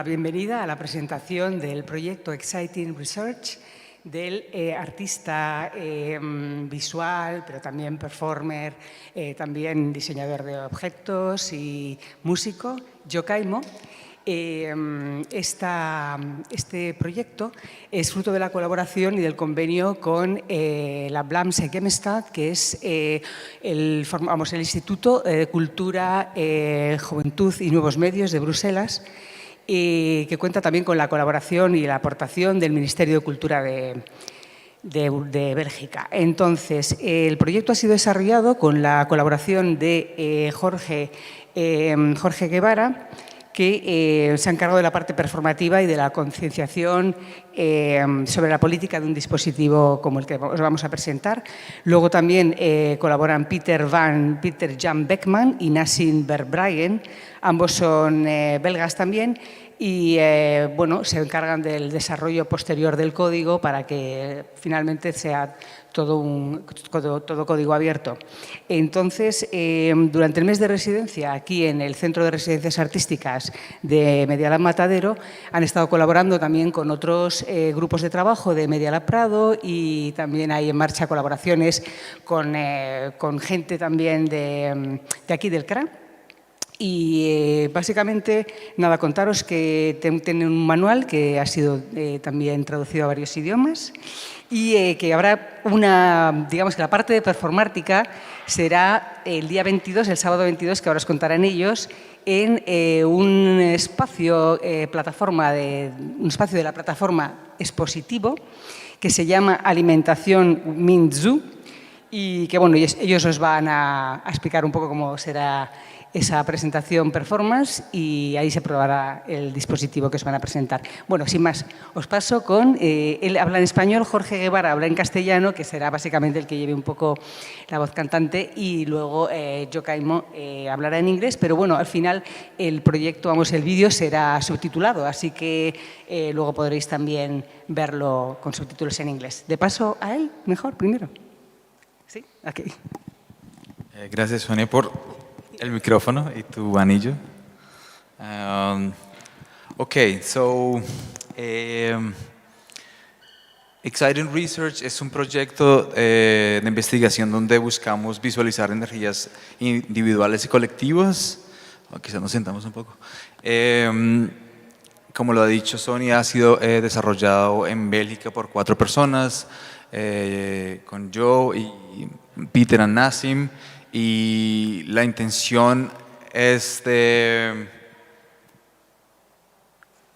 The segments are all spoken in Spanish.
la bienvenida a la presentación del proyecto Exciting Research del artista visual, pero también performer, también diseñador de objetos y músico, Yokaimo. Este proyecto es fruto de la colaboración y del convenio con la Vlaamse Gemeenschap, que es el Instituto de Cultura, Juventud y Nuevos Medios de Bruselas, que cuenta también con la colaboración y la aportación del Ministerio de Cultura de Bélgica. Entonces, el proyecto ha sido desarrollado con la colaboración de Jorge Guevara, que se ha encargado de la parte performativa y de la concienciación sobre la política de un dispositivo como el que os vamos a presentar. Luego también colaboran Peter Jan Beckman y Nassim Verbraegen, ambos son belgas también, y bueno, se encargan del desarrollo posterior del código para que finalmente sea todo código abierto. Entonces, durante el mes de residencia aquí en el Centro de Residencias Artísticas de Medialab Matadero han estado colaborando también con otros grupos de trabajo de Medialab Prado, y también hay en marcha colaboraciones con gente también de aquí del CRA. Y básicamente, nada, contaros que tienen un manual que ha sido también traducido a varios idiomas, y que habrá digamos que la parte de performática será el día 22, el sábado 22, que ahora os contarán ellos, en un espacio de la plataforma Expositivo, que se llama Alimentación Minzu, y que bueno, ellos os van a explicar un poco cómo será esa presentación performance, y ahí se probará el dispositivo que os van a presentar. Bueno, sin más, os paso con, él habla en español, Jorge Guevara habla en castellano, que será básicamente el que lleve un poco la voz cantante, y luego Yokaimo hablará en inglés, pero bueno, al final el proyecto, el vídeo será subtitulado, así que luego podréis también verlo con subtítulos en inglés. De paso a él, mejor, primero. Sí, aquí. Gracias, Sonia, por el micrófono y tu anillo. Okay, so Exciting Research es un proyecto de investigación donde buscamos visualizar energías individuales y colectivas. Quizás nos sentamos un poco. Como lo ha dicho Sonia, ha sido desarrollado en Bélgica por 4 personas, con yo y Peter y Nassim. Y la intención es de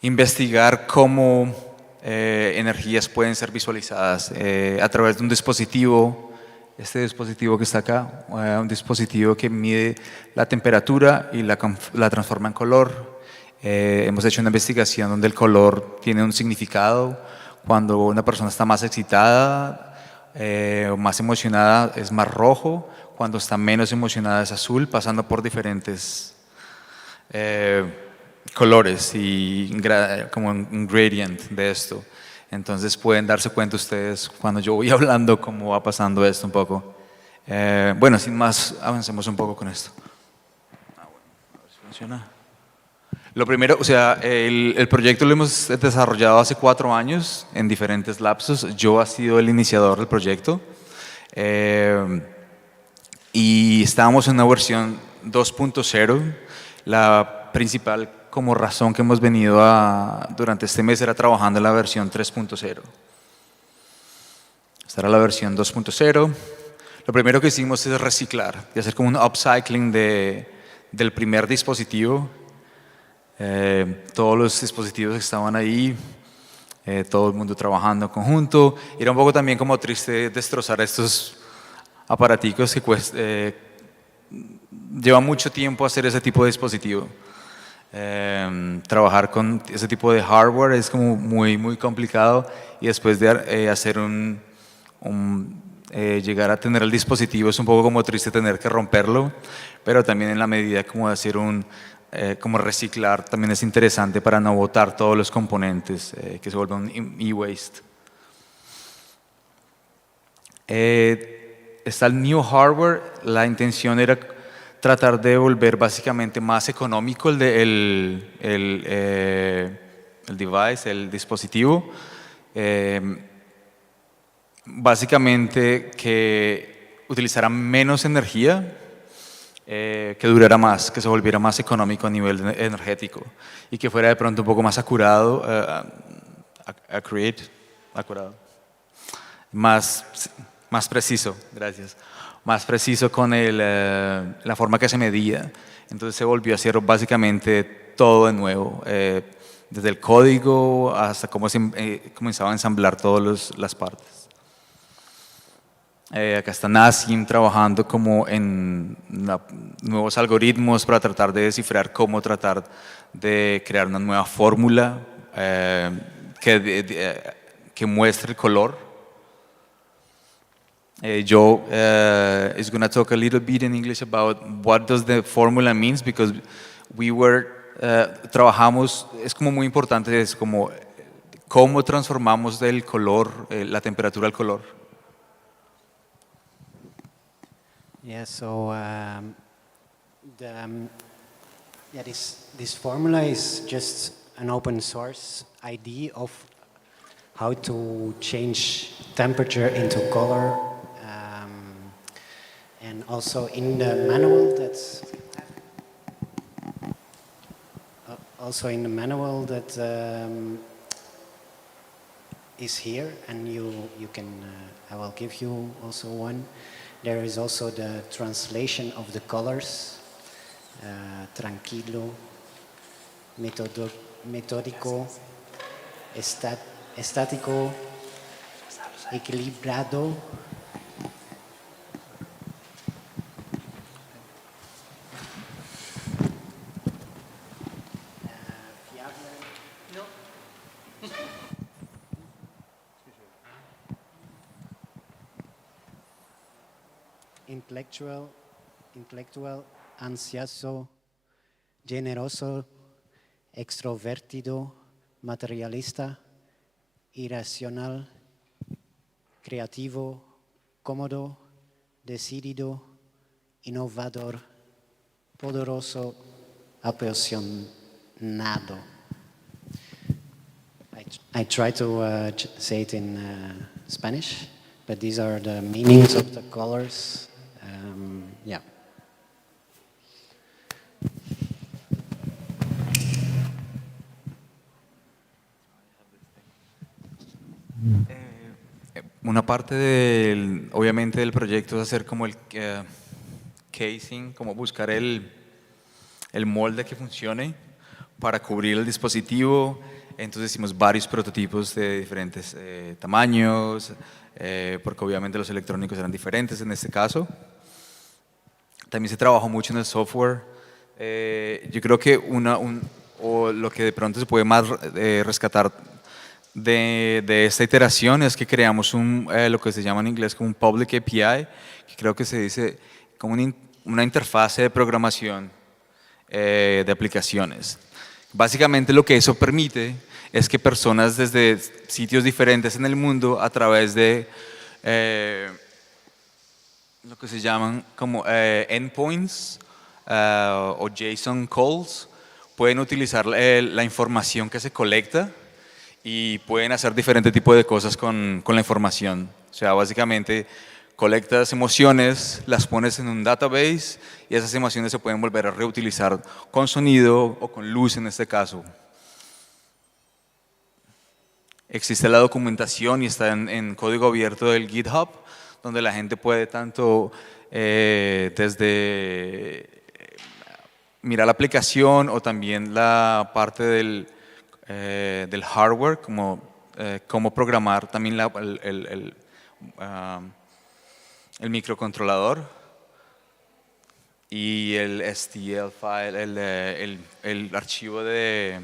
investigar cómo energías pueden ser visualizadas a través de un dispositivo. Este dispositivo que está acá, un dispositivo que mide la temperatura y la transforma en color. Hemos hecho una investigación donde el color tiene un significado. Cuando una persona está más excitada o más emocionada es más rojo. Cuando está menos emocionada es azul, pasando por diferentes colores y como un gradient de esto. Entonces pueden darse cuenta ustedes cuando yo voy hablando cómo va pasando esto un poco. Bueno, sin más, avancemos un poco con esto. A ver si funciona. Lo primero, o sea, el proyecto lo hemos desarrollado hace 4 años en diferentes lapsos. Yo he sido el iniciador del proyecto. Y estábamos en una versión 2.0. La principal como razón que hemos venido durante este mes era trabajando en la versión 3.0. Esta era la versión 2.0. Lo primero que hicimos es reciclar y hacer como un upcycling del primer dispositivo. Todos los dispositivos que estaban ahí, todo el mundo trabajando en conjunto. Era un poco también como triste destrozar estos aparaticos que lleva mucho tiempo hacer ese tipo de dispositivo. Trabajar con ese tipo de hardware es como muy complicado, y después de hacer llegar a tener el dispositivo es un poco como triste tener que romperlo, pero también en la medida como de hacer como reciclar también es interesante para no botar todos los componentes que se vuelvan e-waste. Está el new hardware. La intención era tratar de volver básicamente más económico el device, el dispositivo. Básicamente que utilizara menos energía, que durara más, que se volviera más económico a nivel energético y que fuera de pronto un poco más acurado, acurado, más preciso, gracias, más preciso con la forma que se medía. Entonces se volvió a hacer básicamente todo de nuevo, desde el código hasta cómo se comenzaba a ensamblar todas las partes. Acá está Nassim trabajando como en nuevos algoritmos para tratar de descifrar cómo tratar de crear una nueva fórmula que muestre el color. Joe is going to talk a little bit in English about what does the formula means, because trabajamos, es como muy importante, es como cómo transformamos el color, la temperatura al color. Yeah, so this formula is just an open source idea of how to change temperature into color, and also in the manual that is here, and you can I will give you also one. There is also the translation of the colors, tranquilo, metódico, estático, equilibrado. Intelectual, ansioso, generoso, extrovertido, materialista, irracional, creativo, cómodo, decidido, innovador, poderoso, apasionado. I try to say it in Spanish, but these are the meanings of the colors. Yeah. Una parte obviamente del proyecto es hacer como el casing, como buscar el molde que funcione para cubrir el dispositivo. Entonces hicimos varios prototipos de diferentes tamaños, porque obviamente los electrónicos eran diferentes en este caso. También se trabajó mucho en el software. Yo creo que o lo que de pronto se puede más rescatar de esta iteración es que creamos lo que se llama en inglés como un Public API, que creo que se dice como una interfase de programación de aplicaciones. Básicamente lo que eso permite es que personas desde sitios diferentes en el mundo, a través de lo que se llaman como endpoints o JSON calls, pueden utilizar la información que se colecta y pueden hacer diferentes tipos de cosas con la información. O sea, básicamente colectas emociones, las pones en un database y esas emociones se pueden volver a reutilizar con sonido o con luz en este caso. Existe la documentación y está en código abierto del GitHub, donde la gente puede tanto desde mirar la aplicación o también la parte del hardware, como cómo programar también el microcontrolador y el STL file, el archivo de...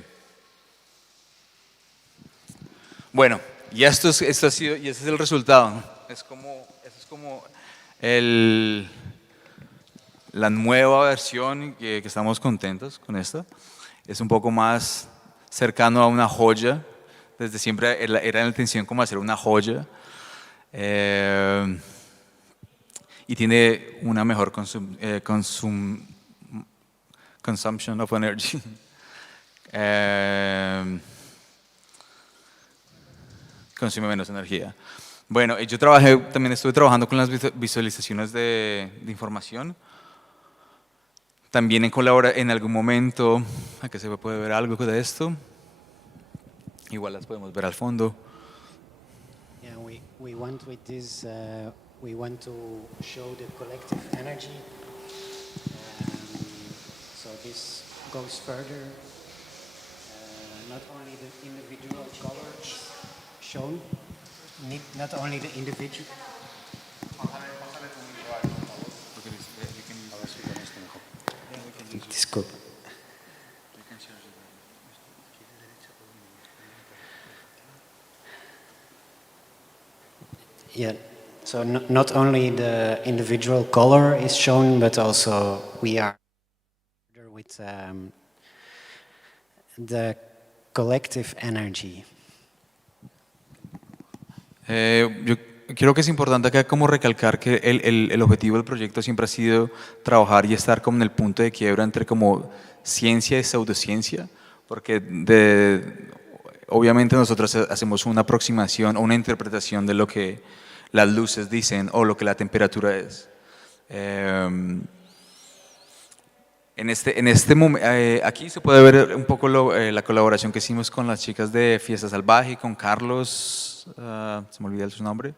Bueno, y esto ha sido, y ese es el resultado. Eso es como la nueva versión que estamos contentos con esto. Es un poco más cercano a una joya. Desde siempre era la intención como hacer una joya. y tiene una mejor consumption of energy. Consume menos energía. Bueno, yo también estuve trabajando con las visualizaciones de información. También en algún momento, aquí se puede ver algo de esto. Igual las podemos ver al fondo. Yeah, we want with this, we want to show the collective energy. So this goes further. Not only the individual colors shown, not only the individual. Disculpa. Yeah, so not only the individual color is shown, but also we are with the collective energy. Yo creo que es importante acá como recalcar que el objetivo del proyecto siempre ha sido trabajar y estar como en el punto de quiebra entre como ciencia y pseudociencia, porque obviamente nosotros hacemos una aproximación o una interpretación de lo que las luces dicen o lo que la temperatura es. En este momento, aquí se puede ver un poco la colaboración que hicimos con las chicas de Fiesta Salvaje, con Carlos, se me olvida su nombre.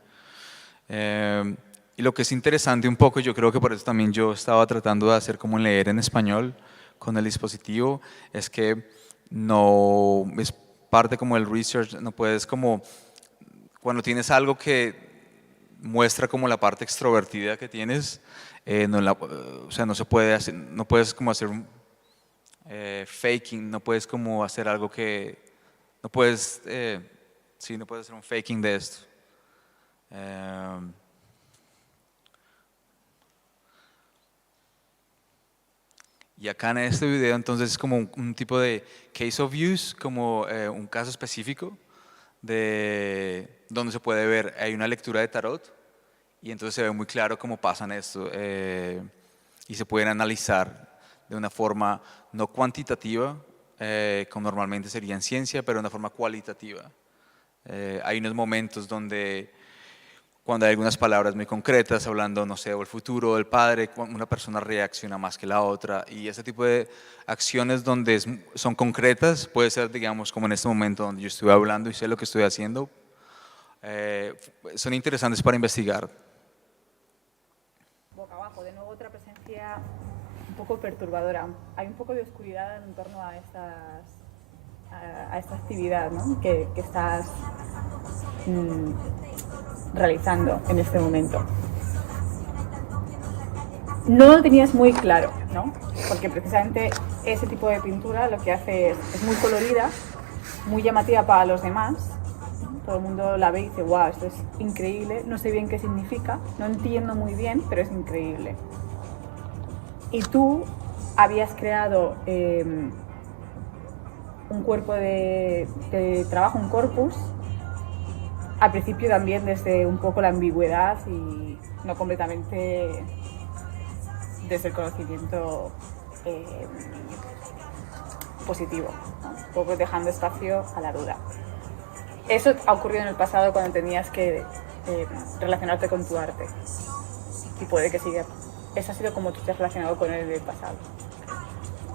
Y lo que es interesante un poco, yo creo que por eso también yo estaba tratando de hacer como leer en español con el dispositivo, es que no es parte como del research, no puedes como, cuando tienes algo que muestra como la parte extrovertida que tienes, o sea, no se puede hacer, no puedes como hacer un faking, no puedes como hacer algo que, no puedes, sí, no puedes hacer un faking de esto. Y acá en este video entonces es como un tipo de case of use, como un caso específico de donde se puede ver, hay una lectura de tarot y entonces se ve muy claro cómo pasan esto y se pueden analizar de una forma no cuantitativa, como normalmente sería en ciencia, pero de una forma cualitativa. Hay unos momentos donde cuando hay algunas palabras muy concretas, hablando, no sé, del futuro, del padre, una persona reacciona más que la otra y ese tipo de acciones donde son concretas, puede ser, digamos, como en este momento donde yo estuve hablando y sé lo que estoy haciendo, son interesantes para investigar. Boca abajo, de nuevo otra presencia un poco perturbadora. Hay un poco de oscuridad en torno a esta actividad, ¿no? que estás realizando en este momento. No lo tenías muy claro, ¿no? Porque precisamente ese tipo de pintura lo que hace es muy colorida, muy llamativa para los demás. Todo el mundo la ve y dice, wow, esto es increíble, no sé bien qué significa, no entiendo muy bien, pero es increíble. Y tú habías creado un cuerpo de trabajo, un corpus, al principio también desde un poco la ambigüedad y no completamente desde el conocimiento positivo, ¿no? Un poco dejando espacio a la duda. Eso ha ocurrido en el pasado cuando tenías que relacionarte con tu arte y puede que siga. Eso ha sido como tú te has relacionado con él en el pasado.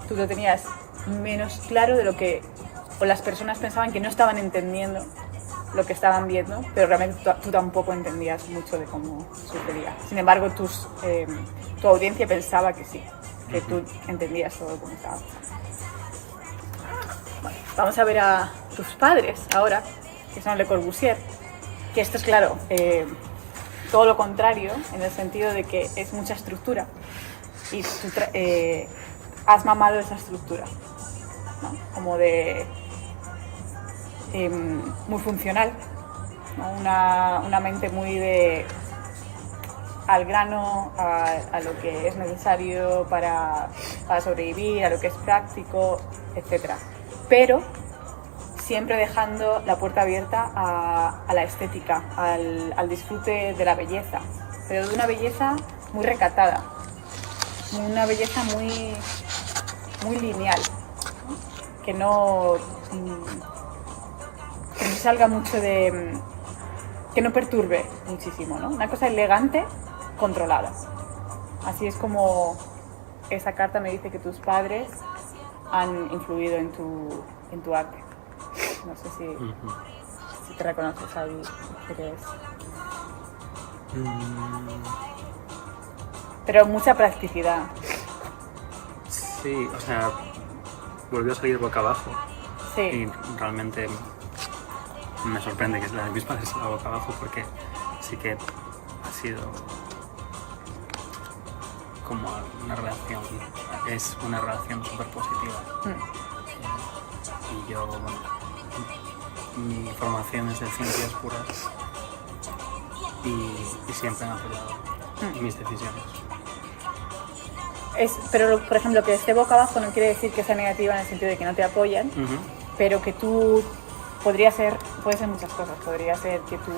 Tú lo tenías menos claro de lo que o las personas pensaban que no estaban entendiendo lo que estaban viendo, pero realmente tú tampoco entendías mucho de cómo sucedía. Sin embargo, tu audiencia pensaba que sí, que tú entendías todo cómo estaba pasando. Bueno, vamos a ver a tus padres ahora, que son Le Corbusier, que esto es claro, todo lo contrario, en el sentido de que es mucha estructura y tú has mamado esa estructura, ¿no? Como de muy funcional, ¿no? Una mente muy al grano, a lo que es necesario para sobrevivir, a lo que es práctico, etc. Pero siempre dejando la puerta abierta a la estética, al disfrute de la belleza, pero de una belleza muy recatada, una belleza muy, muy lineal, que no salga mucho de... que no perturbe muchísimo, ¿no? Una cosa elegante, controlada. Así es como esa carta me dice que tus padres han influido en tu arte. No sé si te reconoces ahí, qué crees. Pero mucha practicidad. Sí, o sea, volvió a salir boca abajo. Sí. Y realmente me sorprende que la de mis padres salga boca abajo porque sí que ha sido como una relación, es una relación súper positiva. Y yo, bueno, mi formación es de ciencias puras y siempre han apoyado mis decisiones. Pero, por ejemplo, que esté boca abajo no quiere decir que sea negativa en el sentido de que no te apoyan, pero que tú puede ser muchas cosas. Podría ser que tú,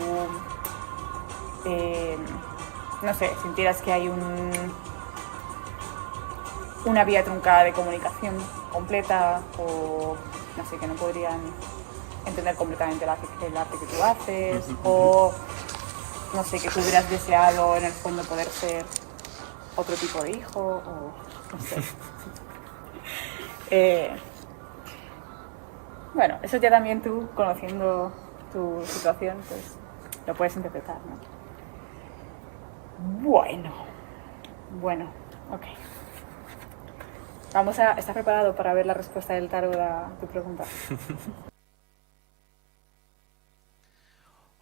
no sé, sintieras que hay una vía truncada de comunicación completa o, no sé, que no podrían entender completamente el arte que tú haces o, no sé, que tú hubieras deseado en el fondo poder ser otro tipo de hijo o no sé. Bueno, eso ya también tú, conociendo tu situación, pues lo puedes interpretar, ¿no? Bueno, ok. ¿Estás preparado para ver la respuesta del tarot a tu pregunta?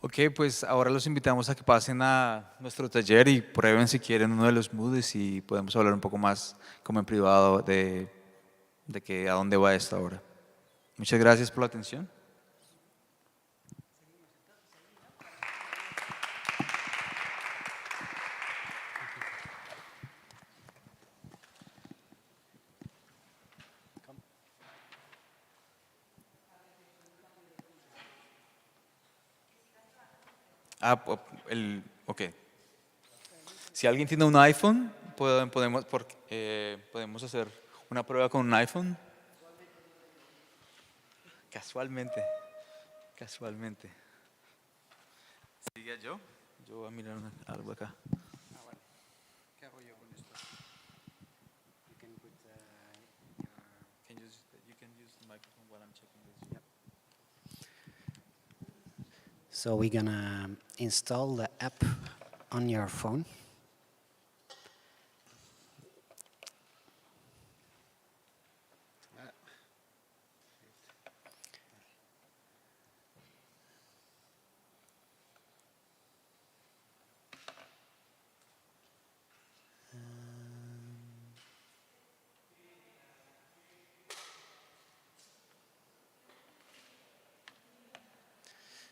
Ok, pues ahora los invitamos a que pasen a nuestro taller y prueben si quieren uno de los moods y podemos hablar un poco más como en privado de que a dónde va esto ahora. Muchas gracias por la atención. Ok. Si alguien tiene un iPhone, podemos hacer una prueba con un iPhone. Casualmente. ¿Sigue yo? Yo voy a mirar algo acá. ¿Qué hago yo con esto? You can put You can use the microphone while I'm checking this. So we're gonna install the app on your phone.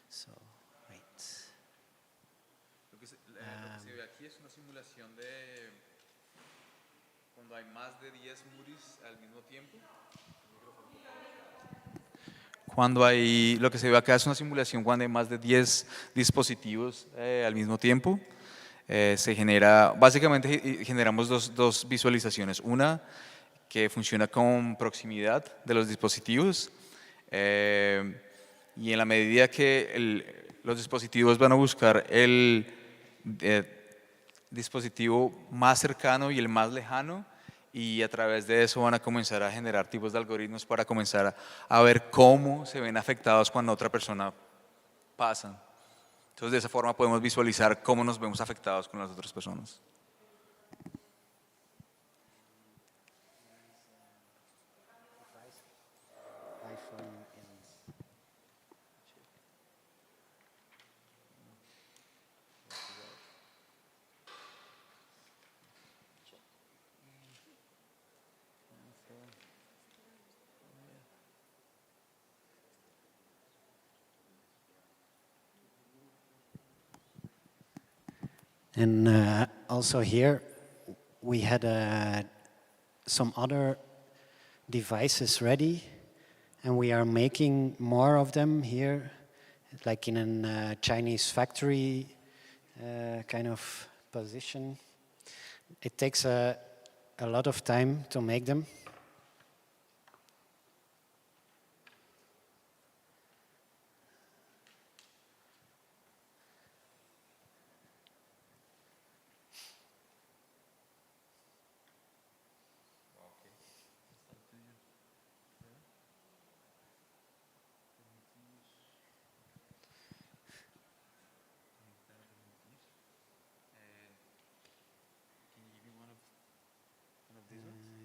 So, wait. Lo que se ve aquí es una simulación de cuando hay más de 10 Moody's al mismo tiempo. Lo que se ve acá es una simulación cuando hay más de 10 dispositivos al mismo tiempo. Básicamente generamos dos visualizaciones. Una que funciona con proximidad de los dispositivos y en la medida que los dispositivos van a buscar el dispositivo más cercano y el más lejano, y a través de eso van a comenzar a generar tipos de algoritmos para comenzar a ver cómo se ven afectados cuando otra persona pasa. Entonces de esa forma podemos visualizar cómo nos vemos afectados con las otras personas. And also here, we had some other devices ready, and we are making more of them here, like in a Chinese factory kind of position. It takes a lot of time to make them.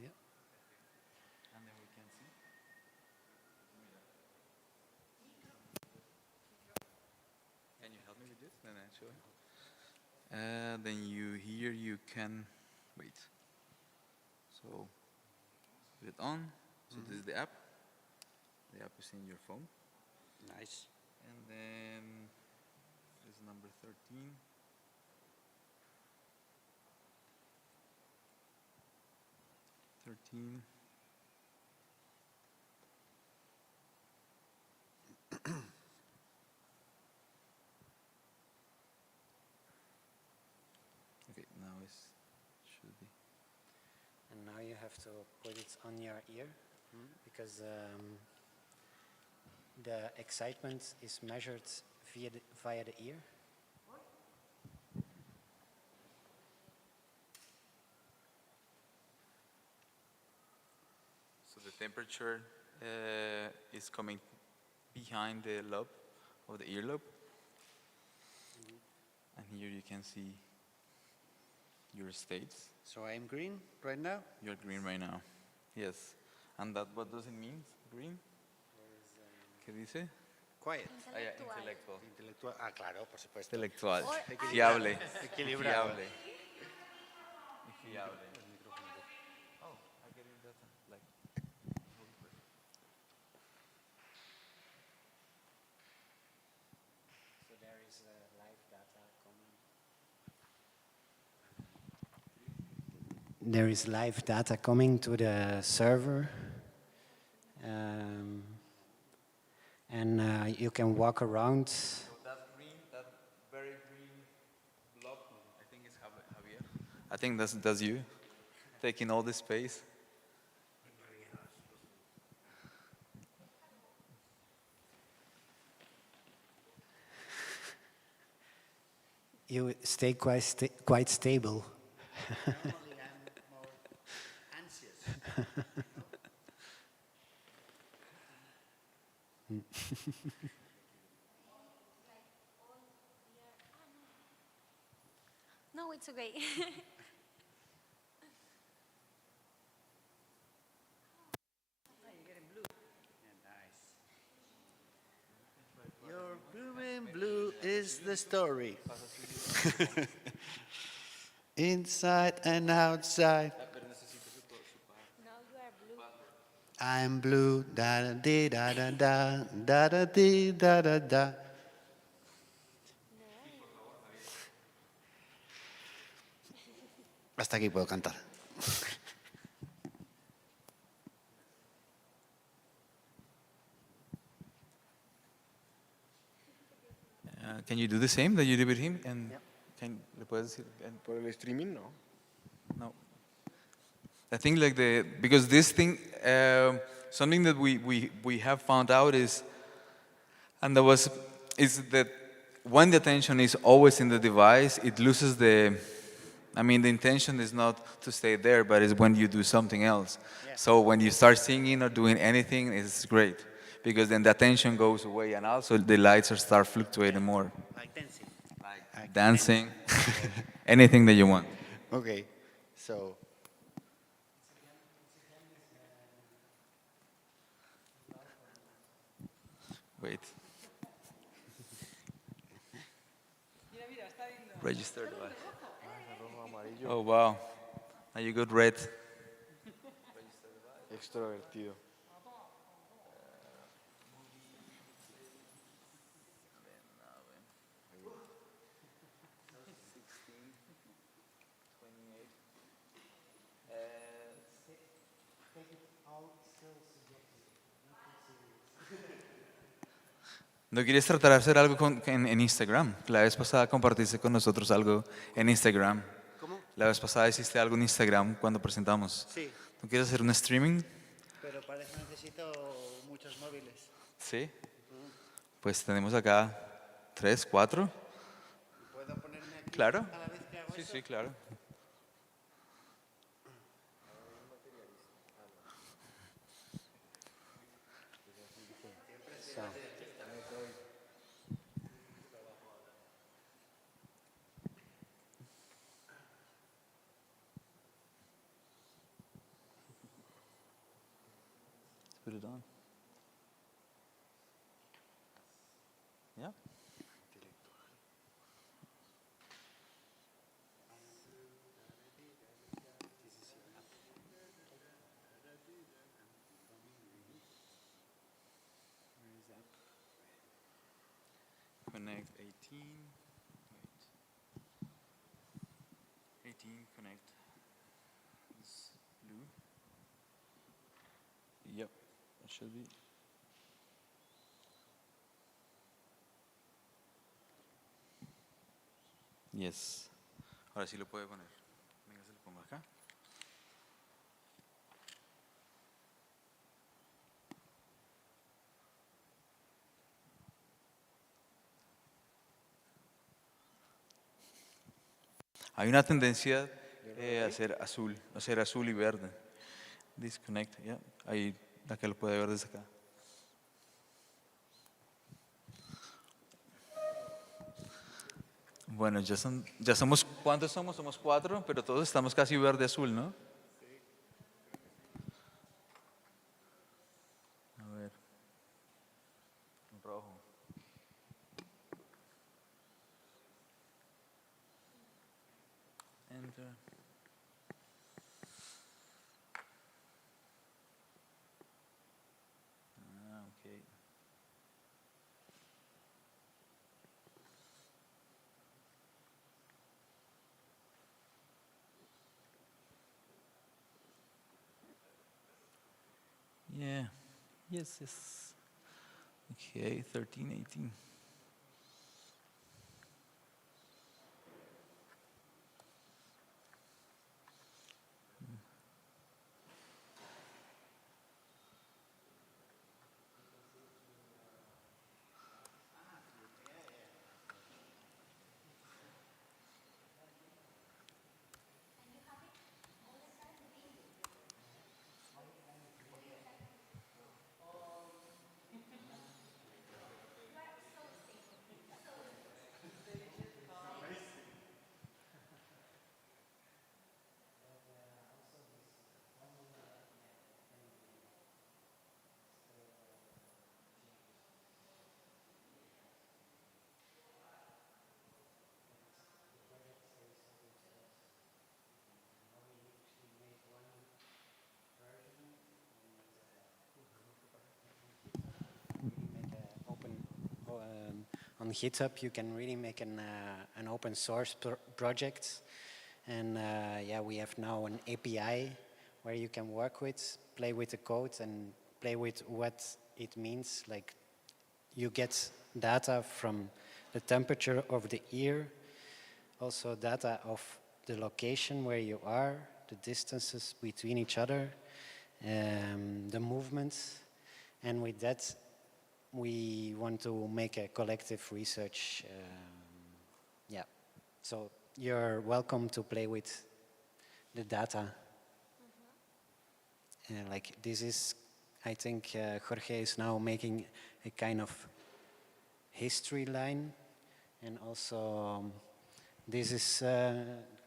Yeah. And then we can see. Can you help me with this? Then actually. Then you can wait. So put it on. So this is the app. The app is in your phone. Nice. And then this is number 13. Okay, now it should be. And now you have to put it on your ear because the excitement is measured via the ear. So the temperature is coming behind the lobe of the earlobe. And here you can see your states. So I'm green right now? You're green right now. Yes. And that, what does it mean, green? ¿Qué dice? Quiet. Ah, yeah, intelectual. Intelectual. Ah, claro, por supuesto. Intelectual. Or- Fiable. Equilibrado. Fiable. Fiable. Oh, I'm getting that. Like. So there is live data coming. There is live data coming to the server. And you can walk around. So that green, that very green blob, I think it's Javier. I think that's you, taking all the space. You stay quite stable. Normally I'm more anxious. No, it's okay. Your blue and blue is the story. Inside and outside. Now you are blue. I'm blue, da da dee da da da, da da dee da da da. Hasta aquí puedo cantar. Can you do the same that you did with him? And ¿le puedes decir? Por el streaming, no. No. I think like because this thing, something that we have found out is that when the attention is always in the device, it loses the intention is not to stay there, but it's when you do something else. Yeah. So when you start singing or doing anything, it's great because then the attention goes away and also the lights start fluctuating more. Like dancing. Like Dancing, anything that you want. Okay, so Wait. Register device. Oh wow. Now you got red. Extrovertido. ¿No quieres tratar de hacer algo en Instagram? La vez pasada compartiste con nosotros algo en Instagram. ¿cómo? La vez pasada hiciste algo en Instagram cuando presentamos. Sí, ¿No quieres hacer un streaming? pero para eso necesito muchos móviles. Sí. Pues tenemos acá 3, 4. ¿Puedo ponerme aquí Claro. a la vez que hago Sí, eso? sí, claro. So, Put it on. Yeah. Connect 18. Wait. 18 connect. This blue. Yep, that should be. Yes. Ahora sí lo puede poner. Venga, se lo pongo acá. Hay una tendencia a hacer azul y verde. Disconnect, ya. Ahí la que lo puede ver desde acá. Bueno, ya somos, ¿cuántos somos? Somos 4, pero todos estamos casi verde azul, ¿no? A ver. Rojo. Enter. Okay. Yeah. Yes, yes. Okay, 13, 18. make a open on GitHub. You can really make an open source project, and yeah, we have now an API where you can work with, play with the code, and play with what it means. Like you get data from the temperature of the ear, also data of the location where you are, the distances between each other, the movements, and with that we want to make a collective research. Yeah, so you're welcome to play with the data. Like this is, I think Jorge is now making a kind of history line, and also this is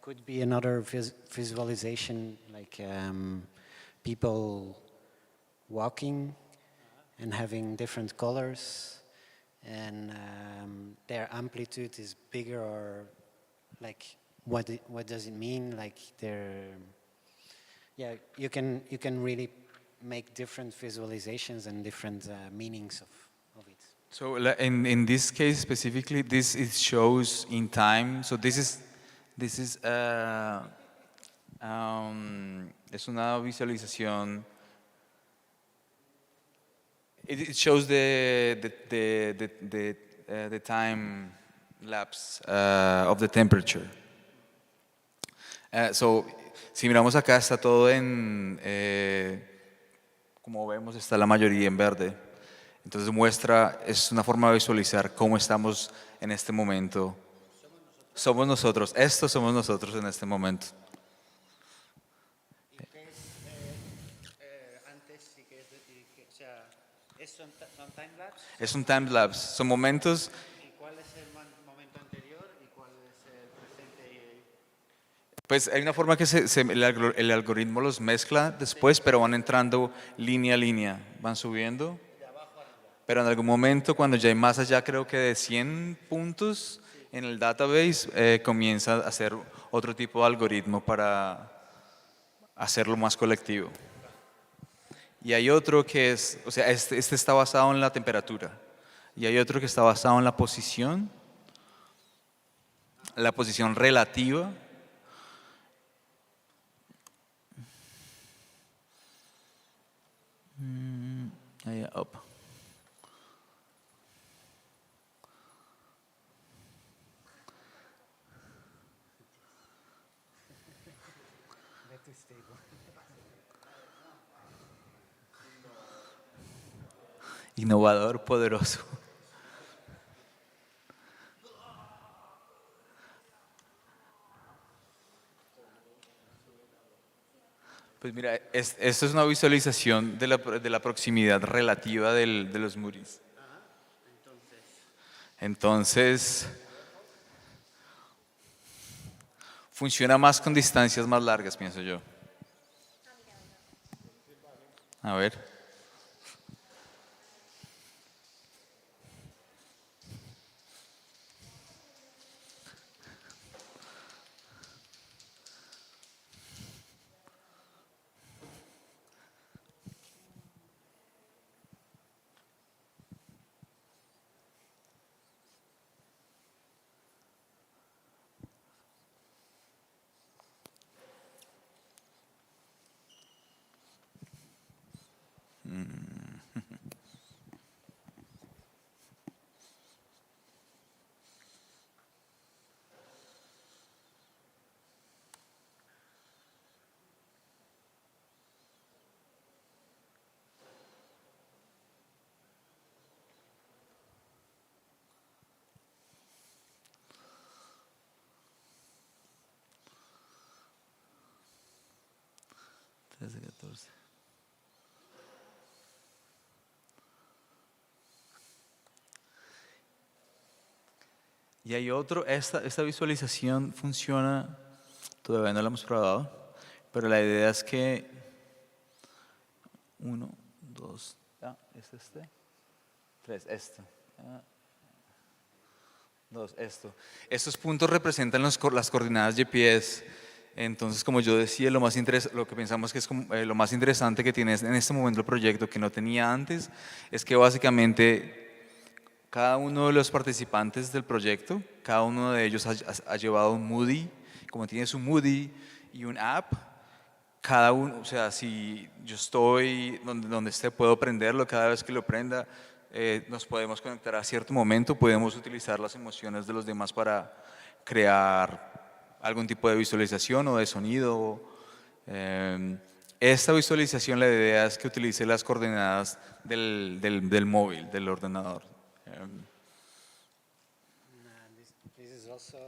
could be another visualization, like people walking and having different colors, and their amplitude is bigger, or like what does it mean? Like yeah, you can really make different visualizations and different meanings of it. So in this case specifically, this it shows in time. So this is es una visualización. It shows the time lapse of the temperature. Si miramos acá, está todo como vemos, está la mayoría en verde. Entonces es una forma de visualizar cómo estamos en este momento. Somos nosotros, estos somos nosotros en este momento. ¿Y qué es antes y qué es, o sea, son time-lapse? Es un time lapse, son momentos. ¿Y cuál es el momento anterior y cuál es el presente? Pues hay una forma que el algoritmo los mezcla después, pero van entrando línea a línea, van subiendo. Pero en algún momento, cuando ya hay más allá, creo que de 100 puntos en el database, comienza a hacer otro tipo de algoritmo para hacerlo más colectivo. Y hay otro que es, o sea, este está basado en la temperatura. Y hay otro que está basado en la posición relativa. Ahí, up. Innovador, poderoso. Pues mira, esto es una visualización de la proximidad relativa de los Moody's. Entonces, funciona más con distancias más largas, pienso yo. A ver. Desde 14. Y hay otro, esta visualización funciona, todavía no la hemos probado, pero la idea es que 1, 2, ¿es este? 3, esto. 2, esto. Estos puntos representan las coordenadas GPS. Entonces, como yo decía, lo que pensamos que es lo más interesante que tiene en este momento el proyecto, que no tenía antes, es que básicamente cada uno de los participantes del proyecto, cada uno de ellos ha llevado un Moody, como tiene su Moody y un app, cada uno, o sea, si yo estoy donde esté, puedo prenderlo, cada vez que lo prenda, nos podemos conectar a cierto momento, podemos utilizar las emociones de los demás para crear algún tipo de visualización o de sonido. Esta visualización, la idea es que utilice las coordenadas del móvil, del ordenador. This is also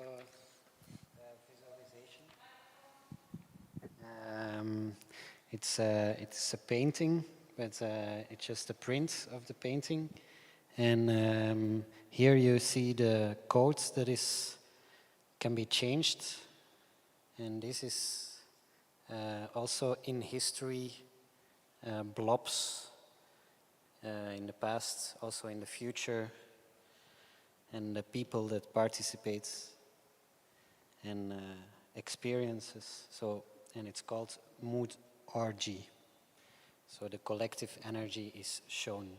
visualization. It's a painting, but it's just a print of the painting. And here you see the codes that can be changed. And this is also in history, blobs in the past, also in the future, and the people that participate and experiences. And it's called Mood RG. So the collective energy is shown.